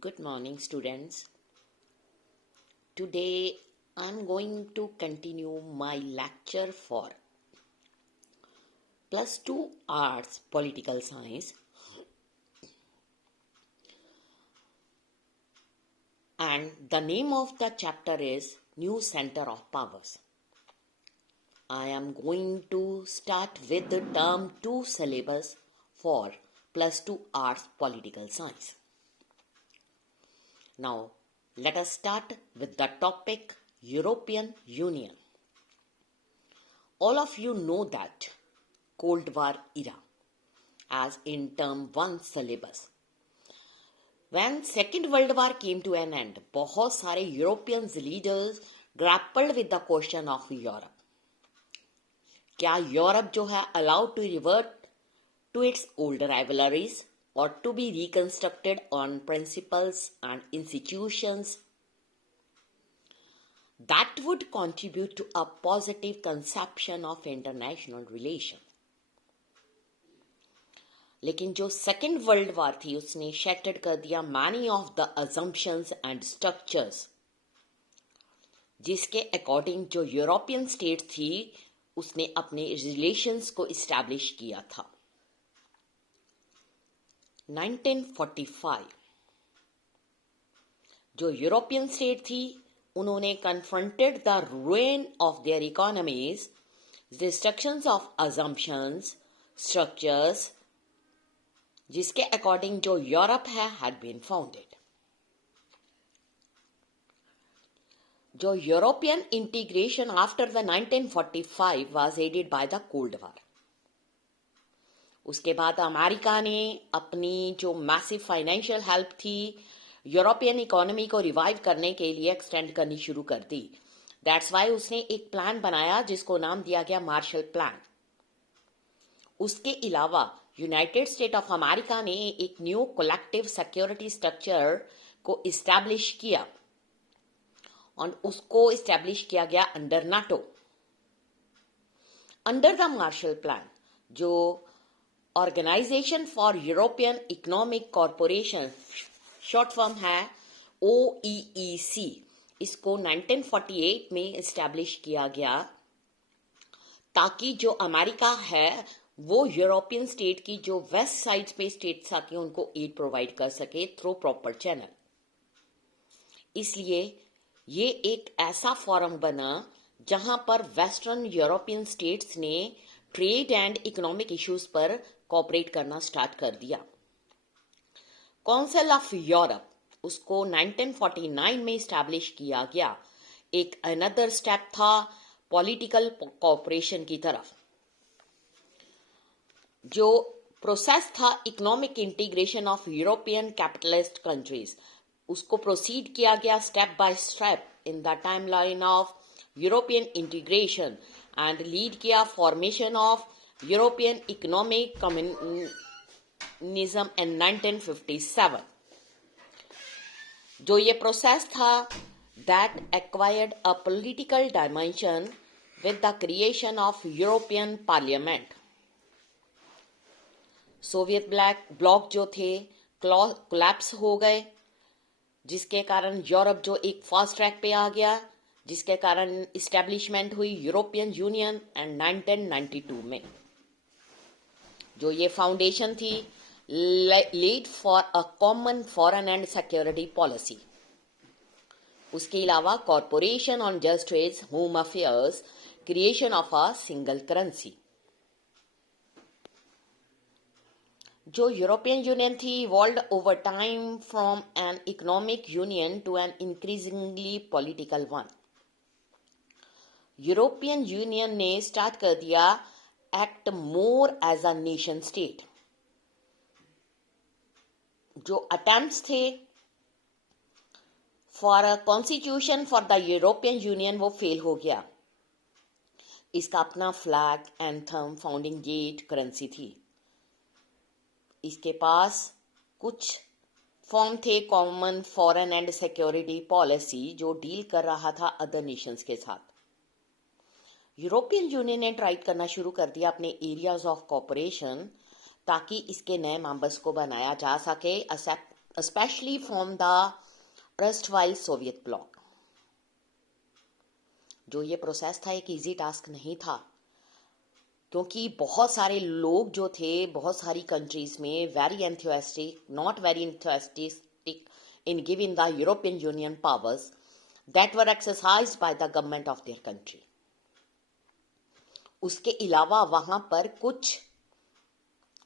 Good morning, students. Today I'm going to continue my lecture for Plus 2 Arts Political Science, and the name of the chapter is New Center of Powers. I am going to start with the term 2 syllabus for Plus 2 Arts Political Science. Now, let us start with the topic European Union. All of you know that Cold War era as in term 1 syllabus. When Second World War came to an end, बहुत सारे European leaders grappled with the question of Europe. क्या Europe जो है allowed to revert to its old rivalries or to be reconstructed on principles and institutions that would contribute to a positive conception of international relations? लेकिन जो second world war थी उसने shattered कर दिया many of the assumptions and structures जिसके according जो European state थी उसने अपने रिलेशंस को इस्टेब्लिश किया था. 1945 जो यूरोपियन स्टेट थी उन्होंने confronted the ruin of their economies, destructions of assumptions, structures जिसके अकॉर्डिंग जो यूरोप है हैड बीन फाउंडेड. जो European integration after the 1945 was aided by the cold war. उसके बाद अमेरिका ने अपनी जो मैसिव फाइनेंशियल हेल्प थी यूरोपियन इकोनॉमी को रिवाइव करने के लिए एक्सटेंड करनी शुरू कर दी. दैट्स वाई उसने एक प्लान बनाया जिसको नाम दिया गया मार्शल प्लान. उसके अलावा यूनाइटेड स्टेट ऑफ अमेरिका ने एक न्यू कलेक्टिव सिक्योरिटी स्ट्रक्चर को इस्टेब्लिश किया और उसको इस्टेब्लिश किया गया under NATO. Under the Marshall plan जो organisation for European economic corporation short form है OEEC, इसको 1948 में इस्टेब्लिश किया गया ताकि जो अमेरिका है वो यूरोपियन स्टेट की जो वेस्ट साइड पे स्टेट्स आती हैं उनको एड प्रोवाइड कर सके थ्रू प्रॉपर चैनल. इसलिए ये एक ऐसा फोरम बना जहां पर वेस्टर्न यूरोपियन स्टेट्स ने ट्रेड एंड इकोनॉमिक इश्यूज पर कोऑपरेट करना स्टार्ट कर दिया. काउंसिल ऑफ यूरोप उसको 1949 में इस्टेब्लिश किया गया. एक अनदर स्टेप था पॉलिटिकल कोऑपरेशन की तरफ. जो प्रोसेस था economic integration of European capitalist countries उसको प्रोसीड किया गया step by step in the timeline of European integration and lead किया formation of European economic communism in 1957. जो ये प्रोसेस था that acquired a political dimension with the creation of European parliament. Soviet bloc जो थे collapse हो गए जिसके कारण यूरोप जो एक फास्ट ट्रैक पे आ गया जिसके कारण इस्टेब्लिशमेंट हुई यूरोपियन यूनियन एंड 1992 में. जो ये फाउंडेशन थी lead for a common foreign and security policy. उसके अलावा corporation on just trade, home affairs, creation of a single currency. जो यूरोपियन यूनियन थी evolved over time from an economic union to an increasingly political one. European Union ने start कर दिया act more as a nation state. जो attempts थे for a constitution for the European Union वो fail हो गया. इसका अपना flag, anthem, founding date, currency थी. इसके पास कुछ फॉर्म थे common foreign and security policy जो डील कर रहा था अदर नेशंस के साथ. यूरोपियन यूनियन ने ट्राई करना शुरू कर दिया अपने एरियाज ऑफ कोऑपरेशन ताकि इसके नए मेंबर्स को बनाया जा सके especially from the erstwhile Soviet bloc. जो ये प्रोसेस था एक इजी टास्क नहीं था, क्योंकि बहुत सारे लोग जो थे बहुत सारी कंट्रीज में not very enthusiastic in giving the European union powers that were exercised by the government of their country. उसके अलावा वहां पर कुछ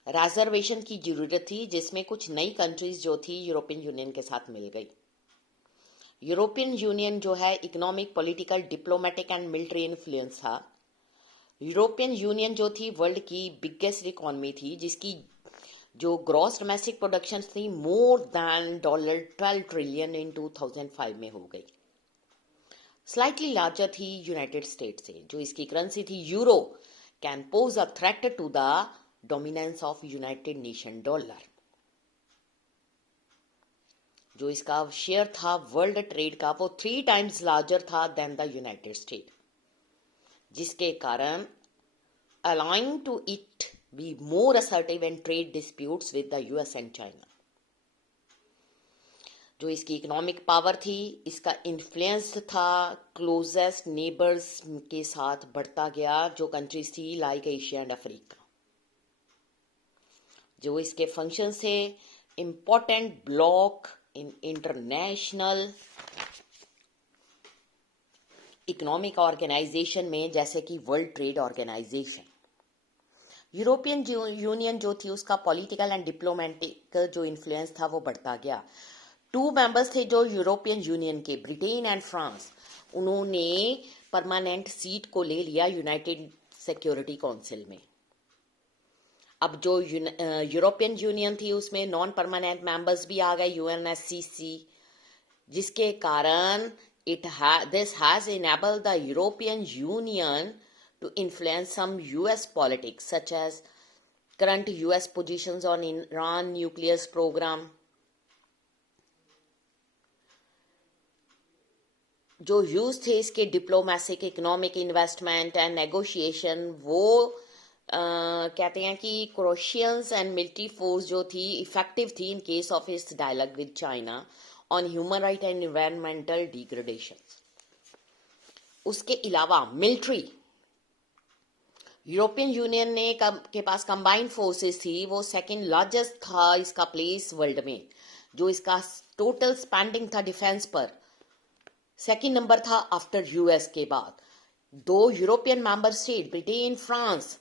रिजर्वेशन की जरूरत थी, जिसमें कुछ नई कंट्रीज जो थी यूरोपियन यूनियन के साथ मिल गई. यूरोपियन यूनियन जो है economic, political, diplomatic and military influence था. यूरोपियन यूनियन जो थी वर्ल्ड की बिगेस्ट इकोनॉमी थी, जिसकी जो ग्रॉस डोमेस्टिक प्रोडक्शन थी मोर देन $12 ट्रिलियन इन 2005 में हो गई. स्लाइटली लार्जर थी यूनाइटेड स्टेट से. जो इसकी करेंसी थी euro can pose a threat to the dominance of United Nation dollar. जो इसका शेयर था वर्ल्ड ट्रेड का वो 3 टाइम्स लार्जर था देन द यूनाइटेड स्टेट, जिसके कारण allowing to it be more assertive in trade disputes with the US and China. जो इसकी इकोनॉमिक पावर थी, इसका इन्फ्लुएंस था क्लोजेस्ट नेबर्स के साथ बढ़ता गया, जो कंट्रीज थी लाइक एशिया एंड अफ्रीका. जो इसके फंक्शंस थे important block in international economic organisation में, जैसे कि World Trade Organisation. European Union जो थी उसका पॉलिटिकल एंड डिप्लोमेटिक जो इन्फ्लुएंस था वो बढ़ता गया. 2 मेंबर्स थे जो यूरोपियन यूनियन के, ब्रिटेन एंड फ्रांस. उन्होंने परमानेंट सीट को ले लिया यूनाइटेड सिक्योरिटी काउंसिल में. अब जो यूरोपियन यूनियन थी उसमें नॉन परमानेंट मेंबर्स भी आ गए, UNSCC, जिसके कारण this has enabled the European Union to influence some US politics, such as current US positions on Iran nuclear program. जो यूज थे इसके diplomatic, economic, investment and negotiation, वो कहते हैं कि क्रोशियंस एंड मिलिट्री फोर्स जो थी इफेक्टिव थी in case of its dialogue with China on human right and environmental degradation. उसके अलावा मिलिट्री, यूरोपियन यूनियन ने के पास कंबाइंड फोर्सेस थी, वो सेकंड लार्जेस्ट था इसका प्लेस वर्ल्ड में. जो इसका टोटल स्पेंडिंग था डिफेंस पर, सेकंड नंबर था आफ्टर US के बाद. 2 European member state Britain, France,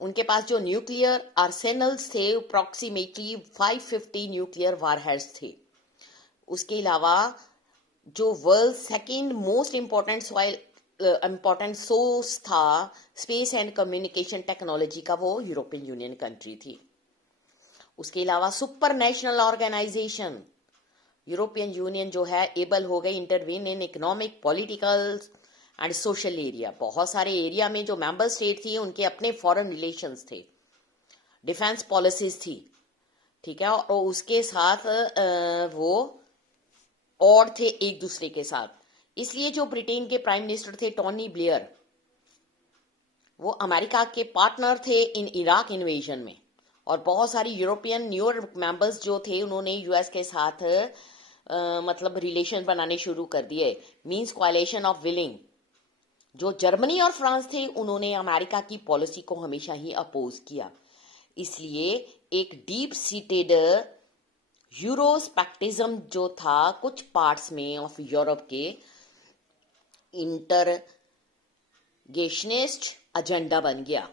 उनके पास जो न्यूक्लियर आर्सेनल्स थे अप्रोक्सीमेटली 550 न्यूक्लियर वारहेड्स थे. उसके अलावा जो world second most important source था स्पेस एंड कम्युनिकेशन टेक्नोलॉजी का, वो यूरोपियन यूनियन कंट्री थी. उसके अलावा super national organisation, European Union जो है एबल हो गई intervene in economic, political and social area. बहुत सारे एरिया में जो मेंबर स्टेट थी उनके अपने फॉरेन रिलेशंस थे, डिफेंस पॉलिसीज थी, ठीक है, और उसके साथ वो और थे एक दूसरे के साथ. इसलिए जो ब्रिटेन के प्राइम मिनिस्टर थे टोनी ब्लेयर, वो अमेरिका के पार्टनर थे इन इराक इन्वेजन में. और बहुत सारी यूरोपियन न्यूअर मेंबर्स जो थे उन्होंने US के साथ मतलब रिलेशन बनाने शुरू कर दिए, मींस कोएलिशन ऑफ विलिंग. जो जर्मनी और फ्रांस थे उन्होंने अमेरिका की पॉलिसी को हमेशा ही अपोज किया. इसलिए एक डीप सीटेड यूरोस्पेक्टिज्म जो था कुछ पार्ट्स में ऑफ यूरोप के इंटरगेशनिस्ट एजेंडा बन गया.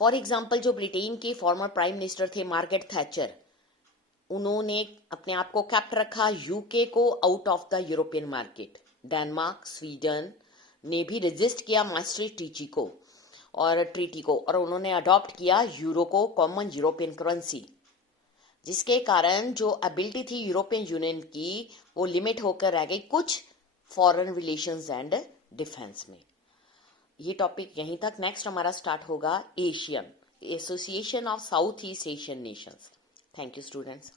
फॉर एग्जाम्पल जो ब्रिटेन के फॉर्मर प्राइम मिनिस्टर थे मार्गरेट थैचर, उन्होंने अपने आप को कैप्ट रखा UK को out of the European market. Denmark, Sweden ने भी रेजिस्ट किया maastricht ट्रीटी को और उन्होंने अडॉप्ट किया यूरो को, कॉमन यूरोपियन करेंसी, जिसके कारण जो एबिलिटी थी यूरोपियन यूनियन की वो लिमिट होकर रह गई कुछ फॉरेन रिलेशंस एंड डिफेंस में. ये टॉपिक यहीं तक. नेक्स्ट हमारा स्टार्ट होगा Asian association of south east Asian Nations. Thank you students.